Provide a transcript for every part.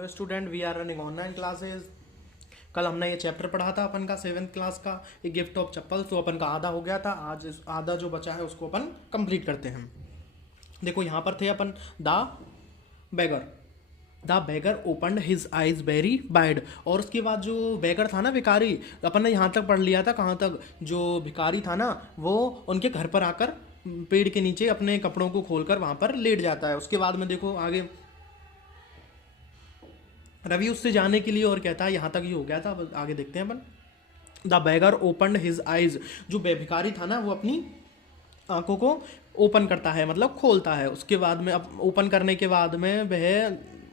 Hello student, we are running online classes. कल हमने ये चैप्टर पढ़ा था अपन का 7th क्लास का, ये गिफ्ट ऑफ चप्पल। तो अपन का आधा हो गया था, आज आधा जो बचा है उसको अपन कंप्लीट करते हैं। देखो यहाँ पर थे अपन। The beggar the beggar opened his eyes very wide. और उसके बाद जो बेगर था ना, भिखारी, अपन ने यहाँ तक पढ़ लिया था। कहाँ तक? जो भिखारी था ना, वो उनके घर पर आकर पेड़ के नीचे अपने कपड़ों को खोलकर वहाँ पर लेट जाता है। उसके बाद में देखो आगे, रवि उससे जाने के लिए और कहता है, यहाँ तक ही हो गया था, अब आगे देखते हैं अपन। The beggar opened his eyes. जो भिखारी था ना, वो अपनी आंखों को ओपन करता है, मतलब खोलता है। उसके बाद में, अब ओपन करने के बाद में वह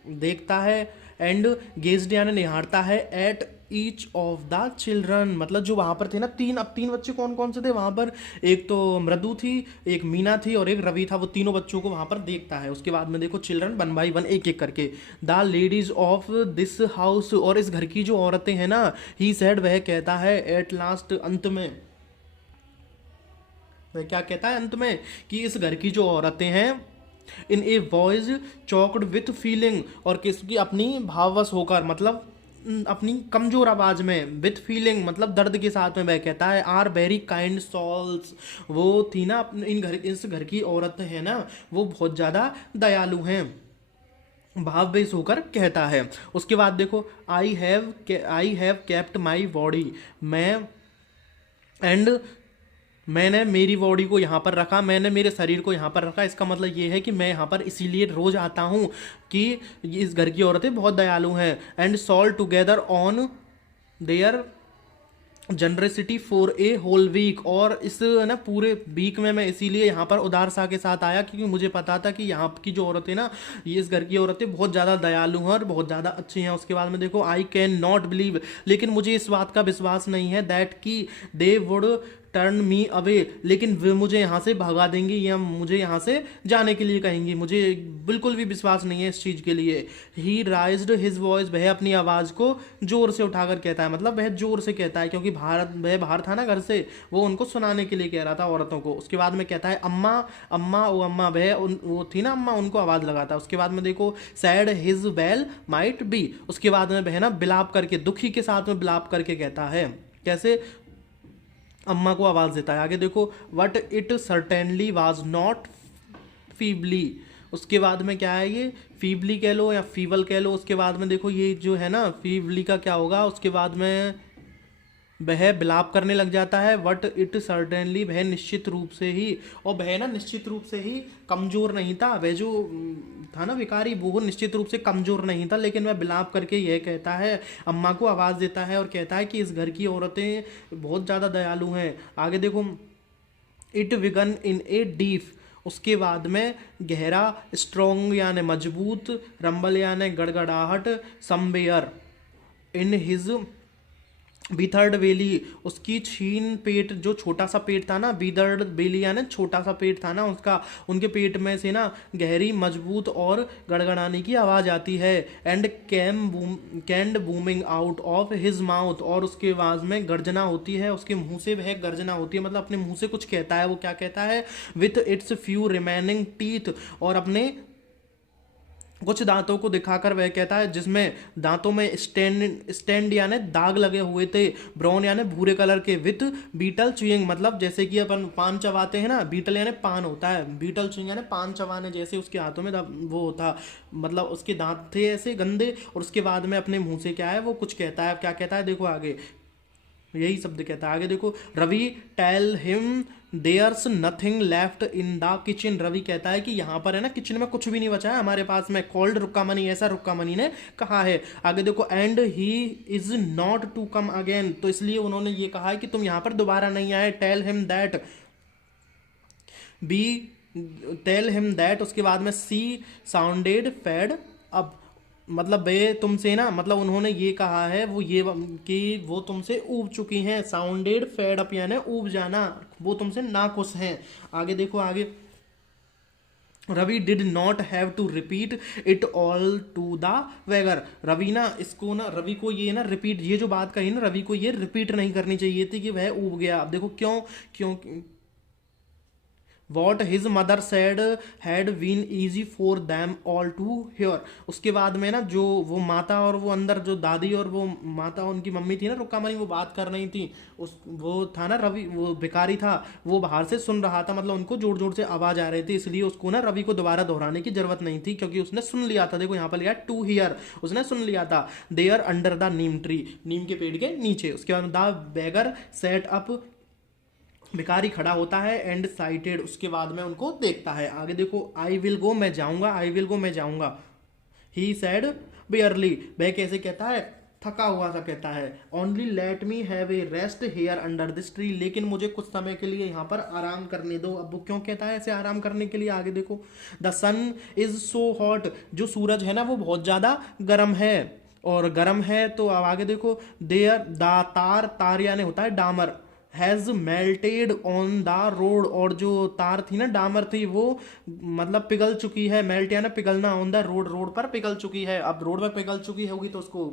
देखता है एंड गेज्ड यानी निहारता है at each of the children. मतलब जो वहाँ पर थे ना, तीन बच्चे कौन कौन से थे वहाँ पर? एक तो मृदु थी, एक मीना थी और एक रवि था। वो तीनों बच्चों को वहाँ पर देखता है। उसके बाद में देखो, चिल्ड्रन वन बाई वन, एक एक करके। The ladies of this house, और इस घर की जो औरतें हैं ना, ही सेड, वह कहता है, एट लास्ट, अंत में। वह क्या कहता है अंत में? कि इस घर की जो औरतें हैं, in a voice choked with feeling, और किसकी? अपनी भाववश होकर, मतलब अपनी कमजोर आवाज में, विथ फीलिंग मतलब दर्द के साथ में वह कहता है, आर वेरी काइंड सॉल्स। वो थी ना इस घर की औरत है ना, वो बहुत ज़्यादा दयालु हैं, भाववेश होकर कहता है। उसके बाद देखो, I have kept my body, मैं एंड मैंने मेरी बॉडी को यहाँ पर रखा, मैंने मेरे शरीर को यहाँ पर रखा। इसका मतलब ये है कि मैं यहाँ पर इसीलिए रोज आता हूँ कि इस घर की औरतें बहुत दयालु हैं। And solve together on their generosity for a whole week. और इस ना पूरे वीक में मैं इसीलिए यहाँ पर उदारता के साथ आया, क्योंकि मुझे पता था कि यहाँ की जो औरतें ना, ये इस घर की औरतें बहुत ज़्यादा दयालु हैं और बहुत ज़्यादा अच्छी हैं। उसके बाद में देखो, आई कैन नॉट बिलीव, लेकिन मुझे इस बात का विश्वास नहीं है, दैट कि they would turn me away, लेकिन वे मुझे यहाँ से भगा देंगी या मुझे यहाँ से जाने के लिए कहेंगी। मुझे बिल्कुल भी विश्वास नहीं है इस चीज़ के लिए। ही राइज्ड हिज वॉइस, वह अपनी आवाज़ को जोर से उठाकर कहता है, मतलब वह जोर से कहता है, क्योंकि वह बाहर था ना घर से, वो उनको सुनाने के लिए कह रहा था औरतों को। उसके बाद में कहता है, अम्मा अम्मा ओ अम्मा, वो थी ना अम्मा, उनको आवाज़ लगाता है। उसके बाद में देखो, sad his well might be. उसके बाद में वह ना बिलाप करके, दुखी के साथ में बिलाप करके कहता है। कैसे? अम्मा को आवाज़ देता है। आगे देखो, what it certainly was not feebly. उसके बाद में क्या है ये? फीबली कह लो या फीवल कह लो। उसके बाद में देखो, ये जो है ना, फीबली का क्या होगा? उसके बाद में वह बिलाप करने लग जाता है। वट इट सर्टेनली, वह निश्चित रूप से ही, और वह ना निश्चित रूप से ही कमजोर नहीं था। वह जो था ना भिखारी, वो निश्चित रूप से कमजोर नहीं था, लेकिन वह बिलाप करके यह कहता है, अम्मा को आवाज़ देता है और कहता है कि इस घर की औरतें बहुत ज़्यादा दयालु हैं। आगे देखो, it vegan in a deep. उसके बाद में गहरा, स्ट्रोंग यानी मजबूत, रंबल यानी गड़गड़ाहट, समवेयर इन हिज बीथर्ड बेली। उसकी छीन पेट, जो छोटा सा पेट था ना, बीदर्ड बेली यानी छोटा सा पेट था ना उसका, उनके पेट में से ना गहरी, मजबूत और गड़गड़ाने की आवाज़ आती है। And came booming out of his mouth, और उसके आवाज़ में गर्जना होती है, उसके मुंह से वह गर्जना होती है, मतलब अपने मुंह से कुछ कहता है। वो क्या कहता है? With its few remaining teeth, और अपने कुछ दांतों को दिखाकर वह कहता है, जिसमें दांतों में स्टैंड यानी दाग लगे हुए थे, ब्राउन यानी भूरे कलर के, विथ बीटल च्यूइंग, मतलब जैसे कि अपन पान चबाते हैं ना, बीटल यानी पान होता है, बीटल च्यूइंग यानी पान चबाने जैसे उसके हाथों में वो होता, मतलब उसके दांत थे ऐसे गंदे। और उसके बाद में अपने मुंह से क्या है, वो कुछ कहता है। क्या कहता है? देखो आगे, यही शब्द कहता है। आगे देखो, Ravi tell him there's nothing left in the kitchen. Ravi कहता है कि यहाँ पर है ना, किचन में कुछ भी नहीं बचा है हमारे पास में। कॉल्ड रुक्कामणी, ऐसा रुक्कामणी ने कहा है। आगे देखो, and he is not to come again, तो इसलिए उन्होंने ये कहा है कि तुम यहाँ पर दोबारा नहीं आए। Be tell him that. उसके बाद में सी साउंडेड फेड अब, मतलब वे तुमसे ना, मतलब उन्होंने ये कहा है, वो ये कि वो तुमसे ऊब चुकी हैं। साउंडेड फेड अप यानी ऊब जाना, वो तुमसे नाखुश हैं। आगे देखो आगे, Ravi did not have to repeat it all to the beggar. Ravi ना इसको ना, रवि को ये ना रिपीट, ये जो बात कही ना, रवि को ये रिपीट नहीं करनी चाहिए थी कि वह ऊब गया। अब देखो क्यों, क्यों what his mother said had been easy for them all to hear. उसके बाद में ना जो वो माता और वो अंदर जो दादी और वो माता उनकी मम्मी थी ना रुक्कामणी, वो बात कर रही थी, उस वो था ना रवि, वो भिखारी था, वो बाहर से सुन रहा था, मतलब उनको जोर जोर से आवाज आ रही थी, इसलिए उसको ना रवि को दोबारा दोहराने की जरूरत नहीं थी क्योंकि उसने सुन लिया था। देखो यहाँ पर लिया टू हियर, उसने सुन लिया था। There under the neem tree, नीम के पेड़ के नीचे। उसके बाद द बेगर सेट अप, भिखारी खड़ा होता है, एंड साइटेड, उसके बाद में उनको देखता है। आगे देखो, आई विल गो, मैं जाऊंगा, आई विल गो, मैं जाऊंगा। ही सैड बियरली, वह कैसे कहता है, थका हुआ सा कहता है। Only let me have a rest here under this tree, लेकिन मुझे कुछ समय के लिए यहाँ पर आराम करने दो। अब वो क्यों कहता है ऐसे आराम करने के लिए, आगे देखो। The sun is so hot, जो सूरज है ना वो बहुत ज्यादा गर्म है, और गर्म है तो अब आगे देखो। देयर द तार, तार यानी होता है डामर, has melted on the road, और जो तार थी ना डामर थी वो मतलब पिघल चुकी है, मेल्ट या ना पिघलना, ऑन द रोड, रोड पर पिघल चुकी है। अब रोड पर पिघल चुकी होगी तो उसको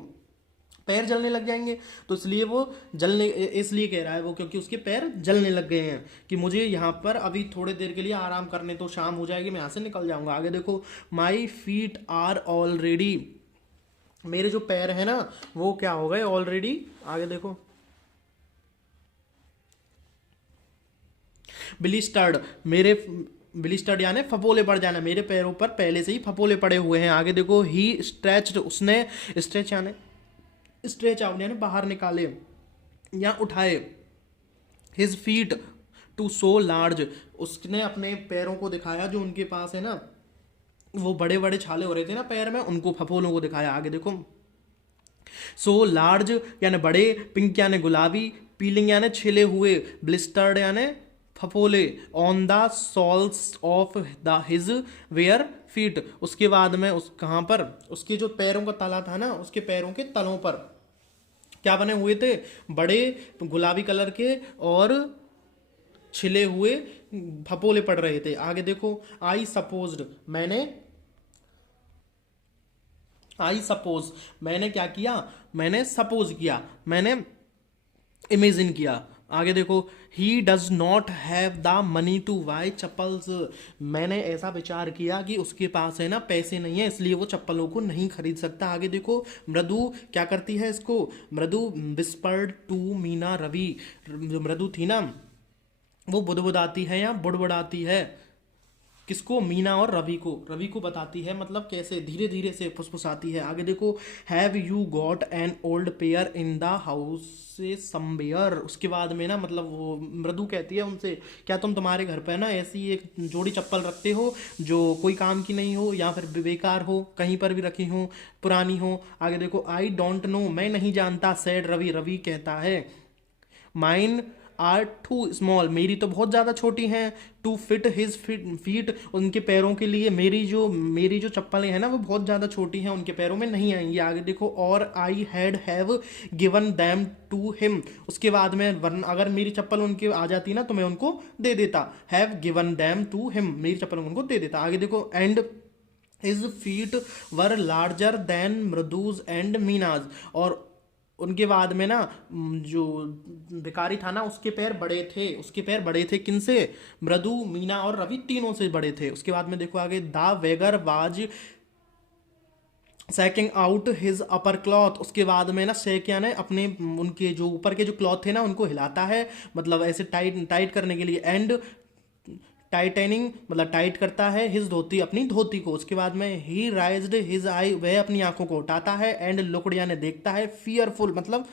पैर जलने लग जाएंगे, तो इसलिए वो जलने, इसलिए कह रहा है वो क्योंकि उसके पैर जलने लग गए हैं कि मुझे यहाँ पर अभी थोड़ी देर के लिए आराम करने, तो शाम हो जाएगी मैं यहाँ से निकल जाऊंगा। आगे देखो, माई फीट आर ऑलरेडी, मेरे जो पैर है ना वो क्या हो गए ऑलरेडी। आगे देखो, ब्लिस्टर्ड, मेरे ब्लिस्टर्ड यानी फपोले पड़ जाना, मेरे पैरों पर पहले से ही फपोले पड़े हुए हैं। आगे देखो, ही स्ट्रेच्ड, उसने, स्ट्रेच यानी स्ट्रेच आउट यानी बाहर निकाले या उठाए। His feet too so large, उसने अपने पैरों को दिखाया जो उनके पास है ना वो बड़े बड़े छाले हो रहे थे ना पैर में, उनको फफोलों को दिखाया। आगे देखो, सो लार्ज यानी बड़े, पिंक यानी गुलाबी, पीलिंग यानी छिले हुए, ब्लिस्टर्ड यानी फफोले, on the soles of the his bare feet, उसके बाद में उस कहाँ पर, उसके जो पैरों का तला था ना उसके पैरों के तलों पर क्या बने हुए थे, बड़े गुलाबी कलर के और छिले हुए फपोले पड़ रहे थे। आगे देखो, आई सपोज्ड, आई सपोज, मैंने क्या किया, मैंने सपोज किया, मैंने इमेजिन किया। आगे देखो, he does not have the money to buy chappals, मैंने ऐसा विचार किया कि उसके पास है ना पैसे नहीं है इसलिए वो चप्पलों को नहीं खरीद सकता। आगे देखो, मृदु क्या करती है इसको, मृदु विस्पर्ड टू मीना रवि, जो मृदु थी ना वो बुदबुदाती है या बुड़बुड़ाती है, किसको, मीना और रवि को, रवि को बताती है, मतलब कैसे धीरे धीरे से फुसफुसाती है। आगे देखो, have you got an old pair in the house somewhere, उसके बाद में ना मतलब वो मृदु कहती है उनसे, क्या तुम तुम्हारे घर पर ना ऐसी एक जोड़ी चप्पल रखते हो जो कोई काम की नहीं हो या फिर बेकार हो, कहीं पर भी रखी हो, पुरानी हो। आगे देखो, आई डोंट नो, मैं नहीं जानता, सैड रवि, रवि कहता है, माइन आर टू स्मॉल, मेरी तो बहुत ज़्यादा छोटी हैं, टू फिट हिज फीट, उनके पैरों के लिए मेरी जो चप्पलें हैं ना वो बहुत ज़्यादा छोटी हैं, उनके पैरों में नहीं आएंगी। आगे देखो, और I have given them to him, उसके बाद में वरना अगर मेरी चप्पल उनके आ जाती ना तो मैं उनको दे देता, have given them to him, मेरी चप्पल उनको दे देता। आगे देखो, and his feet were larger than Mridu's and Meena's, और उनके बाद में ना जो भिखारी था ना उसके पैर बड़े थे, उसके पैर बड़े थे किनसे, मृदु, मीना और रवि तीनों से बड़े थे। उसके बाद में देखो आगे, the beggar was shaking out his upper cloth, उसके बाद में ना शेक यानी अपने उनके जो ऊपर के जो क्लॉथ थे ना उनको हिलाता है, मतलब ऐसे टाइट टाइट करने के लिए, एंड टाइटेनिंग मतलब टाइट करता है, हिज धोती, अपनी धोती को। उसके बाद में ही राइज्ड हिज आई, वह अपनी आंखों को उठाता है, एंड लुकड यानी देखता है, फियरफुल मतलब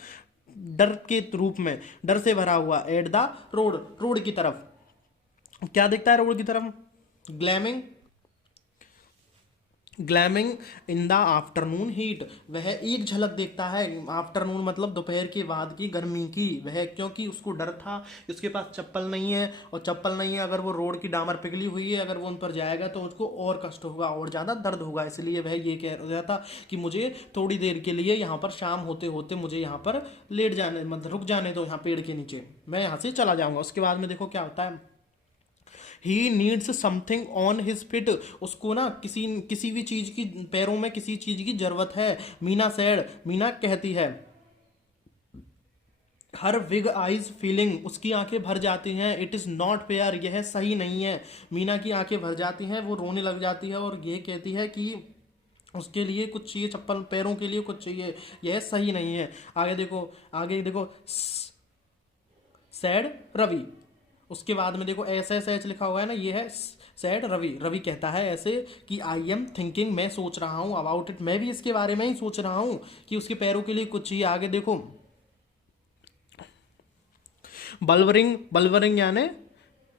डर के रूप में, डर से भरा हुआ, एट द रोड, रोड की तरफ, क्या देखता है रोड की तरफ, ग्लैमिंग, ग्लैमिंग इन द आफ्टरनून हीट, वह एक झलक देखता है, आफ्टरनून मतलब दोपहर के बाद की गर्मी की, वह क्योंकि उसको डर था, उसके पास चप्पल नहीं है, और चप्पल नहीं है अगर वो रोड की डामर पिघली हुई है अगर वो उन पर जाएगा तो उसको और कष्ट होगा और ज़्यादा दर्द होगा, इसलिए वह ये कह रहा था कि मुझे थोड़ी देर के लिए यहाँ पर शाम होते होते मुझे यहाँ पर लेट जाने मतलब रुक जाने दो, यहाँ पेड़ के नीचे मैं यहाँ से चला जाऊँगा। उसके बाद में देखो क्या होता है, he needs something on his fit, उसको ना किसी किसी भी चीज की, पैरों में किसी चीज की जरूरत है। मीना सैड, मीना कहती है, हर विग आइज फीलिंग, उसकी आंखें भर जाती हैं। इट इज़ नॉट फेयर, यह सही नहीं है। मीना की आंखें भर जाती हैं, वो रोने लग जाती है और ये कहती है कि उसके लिए कुछ चाहिए, चप्पल पैरों के लिए कुछ चाहिए, यह सही नहीं है। आगे देखो, आगे देखो, सैड रवि, उसके बाद में देखो एस एस एच लिखा हुआ है ना, ये है सैड रवि। रवि कहता है ऐसे कि आई एम थिंकिंग, मैं सोच रहा हूँ, अबाउट इट, मैं भी इसके बारे में ही सोच रहा हूँ कि उसके पैरों के लिए कुछ चाहिए। आगे देखो, बल्वरिंग, बल्वरिंग यानी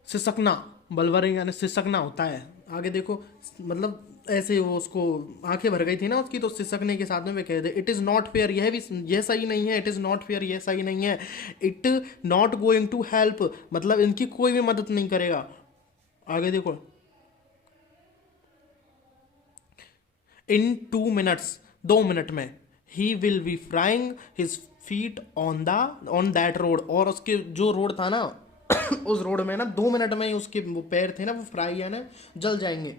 सिसकना, बल्वरिंग यानी सिसकना होता है। आगे देखो, मतलब ऐसे वो उसको आंखें भर गई थी ना उसकी, तो सिसकने के साथ में वे कह दे इट इज़ नॉट फेयर, यह भी, यह सही नहीं है। इट इज़ नॉट फेयर, यह सही नहीं है। It not going to help, मतलब इनकी कोई भी मदद नहीं करेगा। आगे देखो, इन 2 मिनट्स, 2 मिनट में, he will be frying his feet on that road, और उसके जो रोड था ना उस रोड में ना 2 मिनट में ही उसके वो पैर थे ना, वो फ्राई है ना, जल जाएंगे,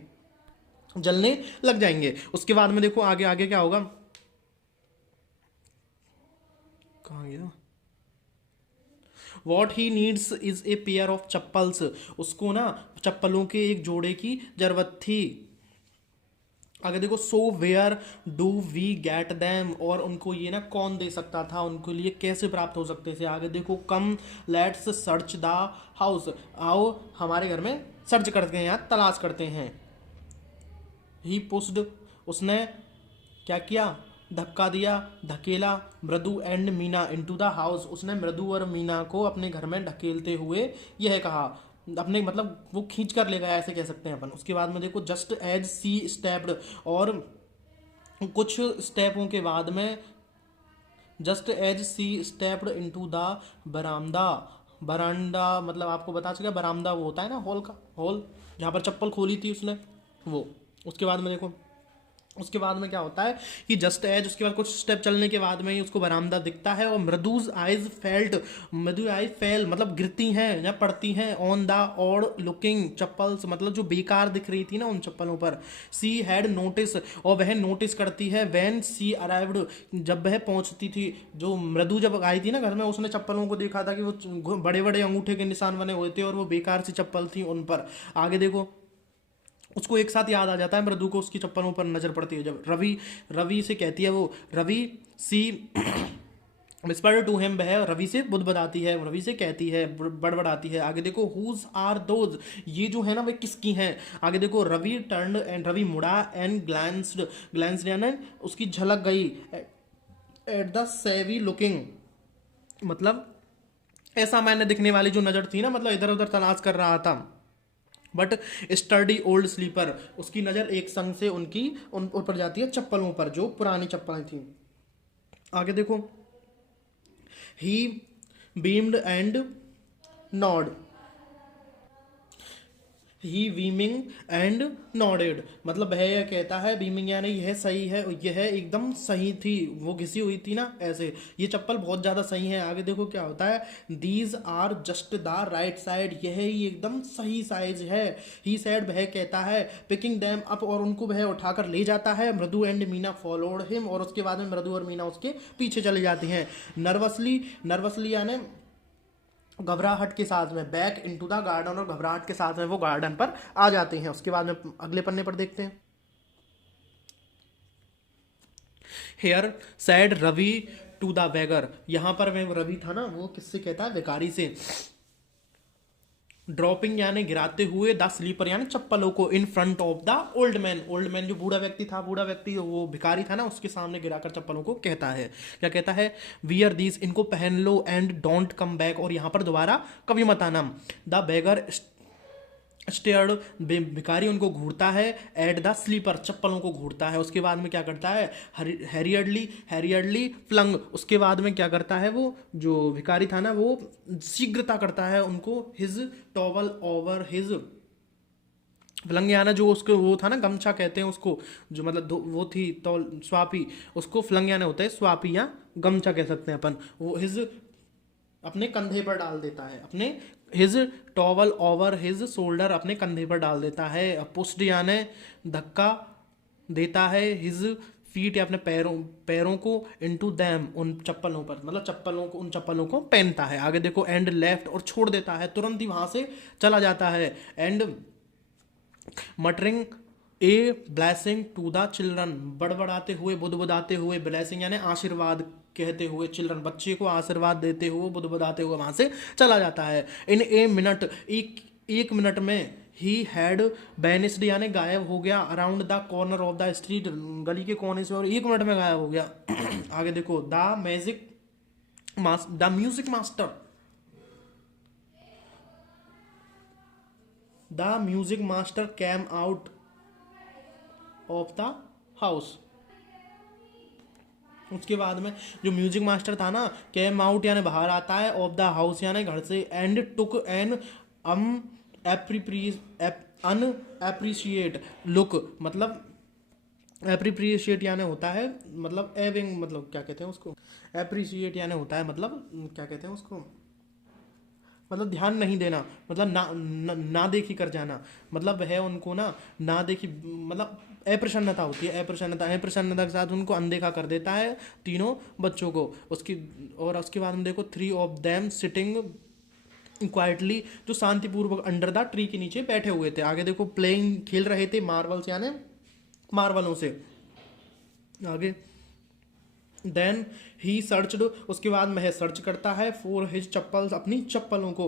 जलने लग जाएंगे। उसके बाद में देखो आगे, आगे क्या होगा, कहाँ गया, what he needs is a pair of chappals, उसको ना चप्पलों के एक जोड़े की जरूरत थी। आगे देखो, so where do we get them, और उनको ये ना कौन दे सकता था, उनके लिए कैसे प्राप्त हो सकते थे। आगे देखो, come let's search the house, आओ हमारे घर में सर्च करते हैं, यहाँ तलाश करते हैं। ही पुस्ड, उसने क्या किया, धक्का दिया, धकेला, मृदु and Meena into the house, उसने मृदु और मीना को अपने घर में ढकेलते हुए यह कहा, अपने मतलब वो खींच कर ले गया, ऐसे कह सकते हैं अपन। उसके बाद में देखो, जस्ट एज सी स्टेप्ड, और कुछ स्टेपों के बाद में, just as she stepped into the baramda, बरामदा मतलब आपको बता चुका, बरामदा वो होता है ना हॉल का, हॉल जहाँ पर चप्पल खोली थी उसने, वो। उसके बाद में देखो, उसके बाद में क्या होता है कि जस्ट एज, उसके बाद कुछ स्टेप चलने के बाद में ही उसको बरामदा दिखता है, और मृदुज आइज फेल्ट, मृदु आइज फेल मतलब गिरती हैं या पड़ती हैं, on the odd looking chappals, मतलब जो बेकार दिख रही थी ना उन चप्पलों पर। सी हैड नोटिस, और वह नोटिस करती है, व्हेन सी अराइव्ड, जब वह पहुंचती थी, जो मृदु जब आई थी ना घर में, उसने चप्पलों को देखा था कि वो बड़े बड़े अंगूठे के निशान बने हुए थे और वो बेकार सी चप्पल थी उन पर। आगे देखो, उसको एक साथ याद आ जाता है मृदु को, उसकी चप्पलों पर नजर पड़ती है जब। रवि, रवि से कहती है वो, रवि सी विस्पर टू हिम, वह रवि से बुदबुदाती है, रवि से कहती है, बड़बड़ाती है। आगे देखो, हुज आर दोज, ये जो है ना वे किसकी हैं। आगे देखो, रवि टर्न्ड एंड, रवि मुड़ा, एंड ग्लैंस्ड, ग्लैंस्ड यानी उसकी झलक गई, एट द सेवी लुकिंग, मतलब ऐसा मैंने दिखने वाली जो नजर थी ना, मतलब इधर उधर तलाश कर रहा था। बट स्टर्डी ओल्ड स्लीपर, उसकी नज़र एक संग से उनकी उन ऊपर जाती है चप्पलों पर, जो पुरानी चप्पलें थी। आगे देखो, he beamed and nod, he beaming and nodded, मतलब वह यह कहता है, बीमिंग यानी यह सही है, यह एकदम सही थी, वो घिसी हुई थी ना ऐसे, ये चप्पल बहुत ज़्यादा सही है। आगे देखो क्या होता है, these are just the right side, यह ही एकदम सही साइज है। ही सैड, वह कहता है, पिकिंग दैम अप, और उनको वह उठाकर ले जाता है। मृदु एंड मीना फॉलोड हिम, और उसके बाद में मृदु और मीना उसके पीछे चले जाती हैं। नर्वसली, नर्वसली यानी घबराहट के साथ में, बैक इनटू द गार्डन, और घबराहट के साथ में वो गार्डन पर आ जाते हैं। उसके बाद में अगले पन्ने पर देखते हैं, here said Ravi to the beggar, यहाँ पर वह रवि था ना, वो किससे कहता है, भिखारी से। ड्रॉपिंग यानी गिराते हुए, द स्लीपर यानी चप्पलों को, in front of the old man, old man जो बूढ़ा व्यक्ति था, बूढ़ा व्यक्ति वो भिखारी था ना, उसके सामने गिराकर चप्पलों को कहता है, क्या कहता है, वियर दीज, इनको पहन लो, एंड डोंट कम बैक, और यहाँ पर दोबारा कभी मत आना। द बेगर स्टेयर्ड, भिखारी उनको घूरता है, एट द स्लीपर, चप्पलों को घूरता है। उसके बाद में क्या करता है, हैरियडली, हैरियडली फ्लंग, उसके बाद में क्या करता है, वो जो भिखारी था ना, वो शीघ्रता करता है उनको, his towel over his, flung याना जो उसको वो था ना, गमछा कहते हैं उसको, जो मतलब वो थी तौल स्वापी, उसको फ्लंग याना होता है स्वापी, या गमछा कह सकते हैं अपन, वो हिज अपने कंधे पर डाल देता है, अपने his towel over his shoulder, अपने कंधे पर डाल देता है। पुस्ड यानी धक्का देता है, हिज फीट या अपने पैरों पैरों को इनटू दैम उन चप्पलों पर, मतलब चप्पलों को, उन चप्पलों को पहनता है। आगे देखो एंड लेफ्ट और छोड़ देता है, तुरंत ही वहां से चला जाता है। And muttering a blessing to the children, बड़बड़ाते हुए बुदबुदाते हुए, ब्लेसिंग यानी आशीर्वाद कहते हुए, चिल्ड्रन बच्चे को आशीर्वाद देते हुए बुदबुदाते हुए वहां से चला जाता है। इन ए मिनट, एक मिनट में ही हैड बैनिस्ड यानी गायब हो गया, around the corner of the street, गली के कोने से, और एक मिनट में गायब हो गया। आगे देखो the music master, the music master came out of the house. उसके बाद में जो म्यूजिक मास्टर था ना, कैम आउट यानी बाहर आता है, ऑफ द हाउस यानी घर से, एंड टुक एन अनएप्रिशिएट लुक, मतलब एप्रिप्रिशिएट यानी होता है, मतलब एविंग, मतलब क्या कहते हैं उसको, एप्रिशिएट यानी होता है, मतलब क्या कहते हैं उसको, मतलब ध्यान नहीं देना, मतलब ना देखी कर जाना, मतलब वह उनको ना देखी, मतलब अप्रसन्नता होती है, अप्रसन्नता के साथ उनको अनदेखा कर देता है तीनों बच्चों को। उसके बाद हम देखो three of them sitting quietly, जो शांतिपूर्वक अंडर द ट्री के नीचे बैठे हुए थे। आगे देखो प्लेइंग खेल रहे थे मार्बल्स यानी मार्बलों से। आगे देन ही सर्चड, उसके बाद वह सर्च करता है फॉर हिज चप्पल्स, अपनी चप्पलों को,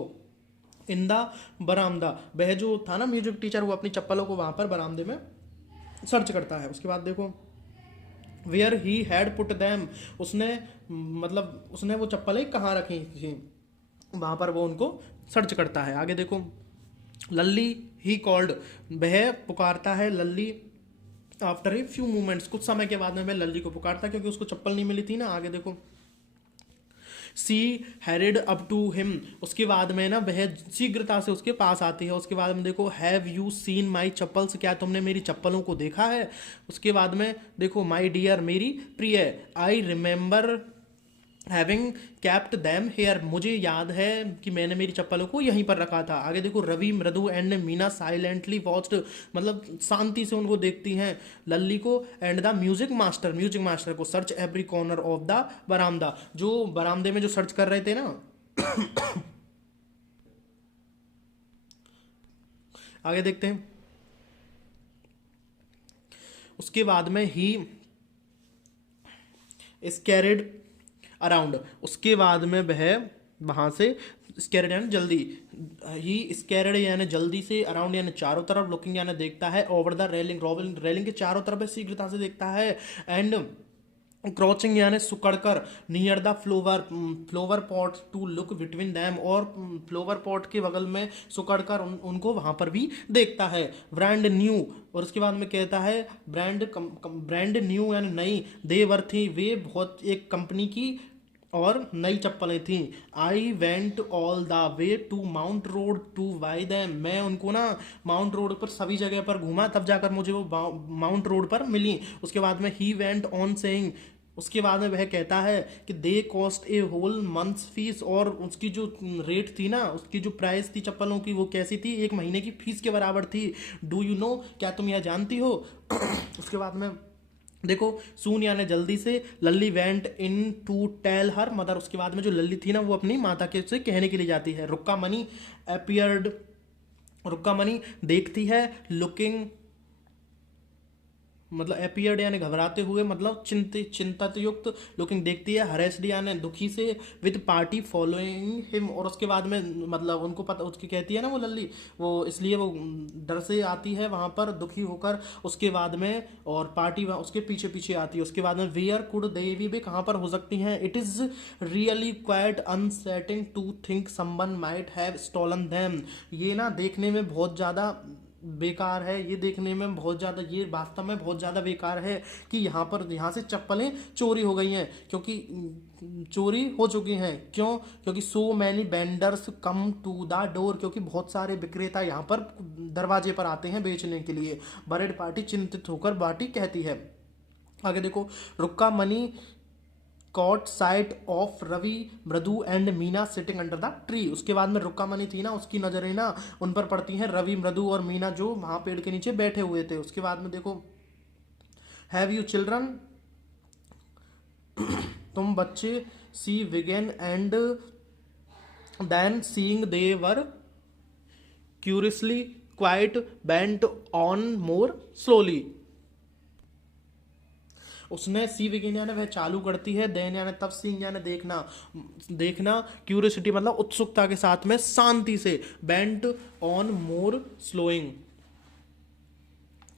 इन द बरामदा, वह जो था ना म्यूजिक टीचर, वो अपनी चप्पलों को वहां पर बरामदे में सर्च करता है। उसके बाद देखो where he had put them, उसने वो चप्पलें कहाँ रखी थी, वहां पर वो उनको सर्च करता है। आगे देखो लल्ली ही कॉल्ड, वह पुकारता है, लल्ली आफ्टर ए फ्यू मोमेंट्स, कुछ समय के बाद में वह लल्ली को पुकारता, क्योंकि उसको चप्पल नहीं मिली थी ना। आगे देखो सी हैरिड अप टू हिम, उसके बाद में ना वह शीघ्रता से उसके पास आती है। उसके बाद में देखो have you seen my chappals, क्या तुमने मेरी चप्पलों को देखा है। उसके बाद में देखो माई डियर, मेरी प्रिय, I remember having kept them here, मुझे याद है कि मैंने मेरी चप्पलों को यहीं पर रखा था। आगे देखो Ravi, Mridu and Meena silently watched, मतलब शांति से उनको देखती हैं लल्ली को, एंड द म्यूजिक मास्टर को search every corner of the बरामदा, जो बरामदे में जो सर्च कर रहे थे ना। आगे देखते हैं। उसके बाद में ही स्कैरेड अराउंड, उसके बाद में वह वहां से स्कैरेड यानी जल्दी, ही स्कैरेड यानी जल्दी से, अराउंड यानी चारों तरफ, लुकिंग यानी देखता है, ओवर द रेलिंग रेलिंग के चारों तरफ शीघ्रता से देखता है, एंड क्रॉचिंग यानी सुकड़कर, near the flower pot to look between them, और फ्लोवर पॉट के बगल में सुकड़कर उनको वहां पर भी देखता है। ब्रांड न्यू, और उसके बाद में कहता है ब्रांड न्यू यानी नई, देवर थी, वे बहुत एक कंपनी की और नई चप्पलें थी। I went all the way to Mount Road to buy them, मैं उनको ना माउंट रोड पर सभी जगह पर घूमा, तब जाकर मुझे वो माउंट रोड पर मिली। उसके बाद में ही वेंट ऑन सेइंग, उसके बाद में वह कहता है कि दे कॉस्ट ए होल मंथ्स फीस, और उसकी जो रेट थी ना, उसकी जो प्राइस थी चप्पलों की, वो कैसी थी, एक महीने की फीस के बराबर थी। डू यू नो, क्या तुम यह जानती हो। उसके बाद में देखो सून यानी जल्दी से, Lalli went in to tell her mother, उसके बाद में जो लल्ली थी ना, वो अपनी माता के से कहने के लिए जाती है। रुक्का मनी अपीयर्ड, रुक्का मनी देखती है, लुकिंग मतलब अपीयर्ड यानी घबराते हुए, मतलब चिंतित युक्त, लुकिंग देखती है, हरेस्ड यानी दुखी से, विद पार्टी फॉलोइंग हिम, और उसके बाद में मतलब उनको पता, उसकी कहती है ना वो लल्ली, वो इसलिए वो डर से आती है वहां पर दुखी होकर। उसके बाद में और पार्टी उसके पीछे पीछे आती है। उसके बाद में वेयर कुड दे भी कहाँ पर हो सकती हैं, it is really quite unsettling to think someone might have stolen them, ये ना देखने में बहुत ज़्यादा बेकार है, ये देखने में बहुत ज़्यादा, ये वास्तव में बहुत ज़्यादा बेकार है कि यहाँ से चप्पलें चोरी हो गई हैं, क्योंकि चोरी हो चुकी हैं। क्यों, क्योंकि so many vendors come to the door, क्योंकि बहुत सारे विक्रेता यहाँ पर दरवाजे पर आते हैं बेचने के लिए। बरेड पार्टी चिंतित होकर बाटी कहती है। आगे देखो Rukmani caught sight of Ravi, Mridu and Meena sitting under the tree, उसके बाद में रुक्का मनी थी ना, उसकी नजरें ना उन पर पड़ती हैं, रवि, मृदु और मीना जो वहां पेड़ के नीचे बैठे हुए थे। उसके बाद में देखो हैव यू चिल्ड्रन, तुम बच्चे she began and then seeing they were curiously quiet went on more slowly. उसने सी बिगिन यानी वह चालू करती है, देन यानी तब, सीइंग यानी देखना, देखना, क्यूरियोसिटी मतलब उत्सुकता के साथ में, शांति से, bent on more slowing,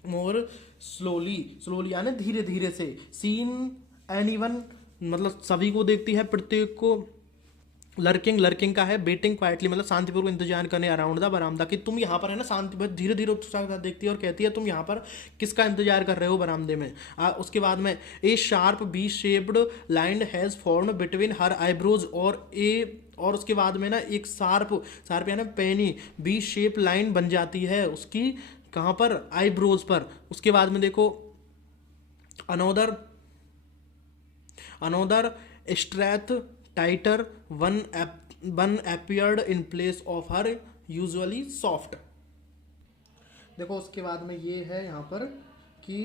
more slowly, slowly यानी धीरे धीरे से, सीन एनीवन मतलब सभी को देखती है, प्रत्येक को, लर्किंग, लर्किंग का है, बेटिंग क्वाइटली मतलब शांतिपूर्वक इंतजार करने, अराउंड द बरामदा, कि तुम यहाँ पर है ना, शांति बहुत धीरे धीरे उत्साह के साथ देखती है और कहती है तुम यहाँ पर किसका इंतजार कर रहे हो बरामदे में। उसके बाद में a sharp V shaped line has form between her eyebrows, और उसके बाद में ना एक शार्प, शार्प यानी पैनी, बी शेप लाइन बन जाती है उसकी, कहाँ पर, आईब्रोज पर। उसके बाद में देखो another, another straight tighter one appeared in place of her usually soft। देखो उसके बाद में ये है यहाँ पर कि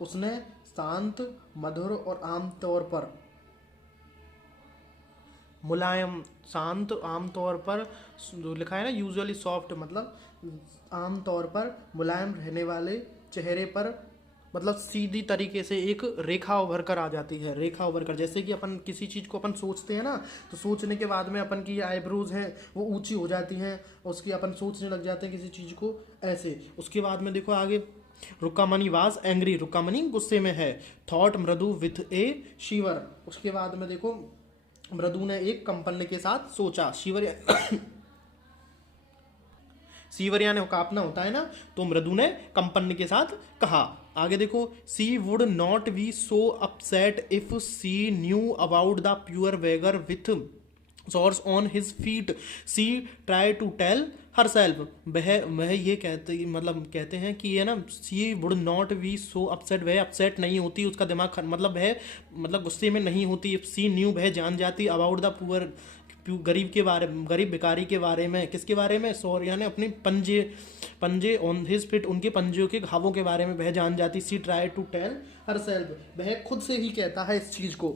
उसने शांत, मधुर और आमतौर पर मुलायम, शांत, आमतौर पर, जो लिखा है ना यूजुअली सॉफ्ट मतलब आमतौर पर मुलायम रहने वाले चेहरे पर, मतलब सीधी तरीके से एक रेखा उभर कर आ जाती है, रेखा उभर कर, जैसे कि अपन किसी चीज़ को अपन सोचते हैं ना, तो सोचने के बाद में अपन की आईब्रोज हैं वो ऊंची हो जाती हैं, उसकी अपन सोचने लग जाते हैं किसी चीज़ को ऐसे। उसके बाद में देखो आगे, रुक्मानी वाज एंग्री, रुक्मानी गुस्से में है, थॉट मृदु विथ ए शिवर। उसके बाद में देखो मृदु ने एक कंपन के साथ सोचा, शिवर सीवर यानी कांपना होता है ना, तो मृदु ने कंपन के साथ कहा। आगे देखो, she would not be so upset if she knew about the poor beggar with sores on his feet, she tried to tell herself. वह ये कहते मतलब कहते हैं कि ये ना, she would not be so upset, वह अपसेट नहीं होती, उसका दिमाग मतलब वह मतलब गुस्से में नहीं होती, इफ सी न्यू वह जान जाती, अबाउट द पुअर गरीब के बारे, गरीब भिखारी के बारे में, किसके बारे में, सॉरी यानी अपने पंजे, पंजे ऑन हिज फिट, उनके पंजों के घावों के बारे में वह जान जाती। She tried to tell herself, वह खुद से ही कहता है इस चीज़ को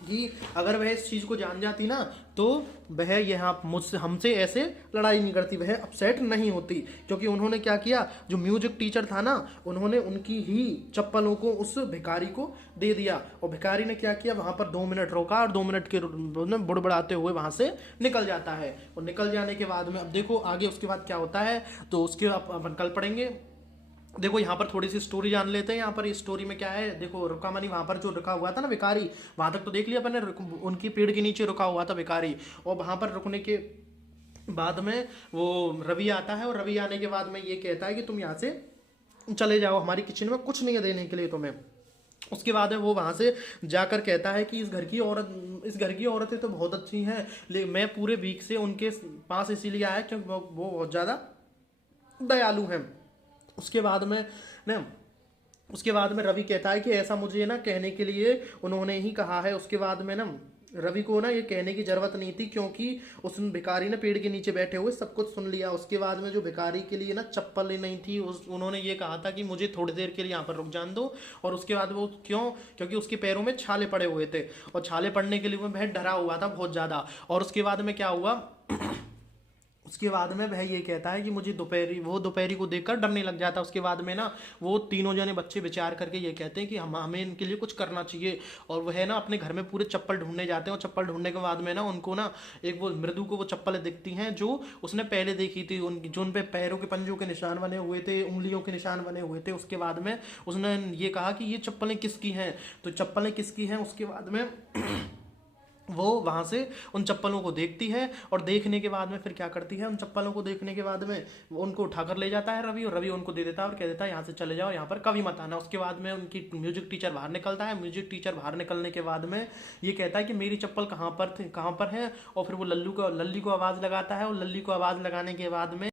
कि अगर वह इस चीज़ को जान जाती ना तो वह यहाँ मुझसे, हमसे ऐसे लड़ाई नहीं करती, वह अपसेट नहीं होती। क्योंकि उन्होंने क्या किया, जो म्यूजिक टीचर था ना, उन्होंने उनकी ही चप्पलों को उस भिखारी को दे दिया, और भिखारी ने क्या किया, वहाँ पर 2 मिनट रोका और 2 मिनट के बुड़बड़ाते हुए वहाँ से निकल जाता है। और निकल जाने के बाद में अब देखो आगे उसके बाद क्या होता है, तो उसके अपन कल पढ़ेंगे। देखो यहाँ पर थोड़ी सी स्टोरी जान लेते हैं। यहाँ पर इस स्टोरी में क्या है, देखो रुक्मानी वहाँ पर जो रुका हुआ था ना भिखारी, वहाँ तक तो देख लिया अपन ने, उनकी पेड़ के नीचे रुका हुआ था भिखारी, और वहाँ पर रुकने के बाद में वो रवि आता है, और रवि आने के बाद में ये कहता है कि तुम यहाँ से चले जाओ, हमारी किचन में कुछ नहीं है देने के लिए तुम्हें। उसके बाद है वो वहाँ से जाकर कहता है कि इस घर की औरतें तो बहुत अच्छी हैं, लेकिन मैं पूरे वीक से उनके पास इसीलिए आया क्योंकि वो बहुत ज़्यादा दयालु हैं। उसके बाद में रवि कहता है कि ऐसा मुझे ना कहने के लिए उन्होंने ही कहा है। उसके बाद में ना रवि को ना ये कहने की जरूरत नहीं थी, क्योंकि उस भिखारी ने पेड़ के नीचे बैठे हुए सब कुछ सुन लिया। उसके बाद में जो भिखारी के लिए ना चप्पल नहीं थी, उन्होंने ये कहा था कि मुझे थोड़ी देर के लिए यहाँ पर रुक जान दो। और उसके बाद वो क्यों, क्योंकि उसके पैरों में छाले पड़े हुए थे, और छाले पड़ने के लिए वो बहुत डरा हुआ था, बहुत ज़्यादा। और उसके बाद में क्या हुआ उसके बाद में वह ये कहता है कि मुझे दोपहरी को देखकर डरने लग जाता है। उसके बाद में ना वो तीनों जने बच्चे विचार करके ये कहते हैं कि हमें इनके लिए कुछ करना चाहिए, और वह ना अपने घर में पूरे चप्पल ढूंढने जाते हैं। और चप्पल ढूंढने के बाद में ना उनको ना एक वो मृदु को वो चप्पलें दिखती हैं जो उसने पहले देखी थी, जो उन पे पैरों के पंजों के निशान बने हुए थे, उंगलियों के निशान बने हुए थे। उसके बाद में उसने ये कहा कि ये चप्पलें किसकी हैं, तो चप्पलें किसकी हैं। उसके बाद में वो वहाँ से उन चप्पलों को देखती है, और देखने के बाद में फिर क्या करती है, उन चप्पलों को देखने के बाद में वो उनको उठाकर ले जाता है रवि, और रवि उनको दे देता है और कह देता है यहाँ से चले जाओ, यहाँ पर कभी मत आना। उसके बाद में उनकी म्यूजिक टीचर बाहर निकलता है। म्यूजिक टीचर बाहर निकलने के बाद में ये कहता है कि मेरी चप्पल कहाँ पर है, और फिर वो लल्ली को आवाज़ लगाता है, और लल्ली को आवाज़ लगाने के बाद में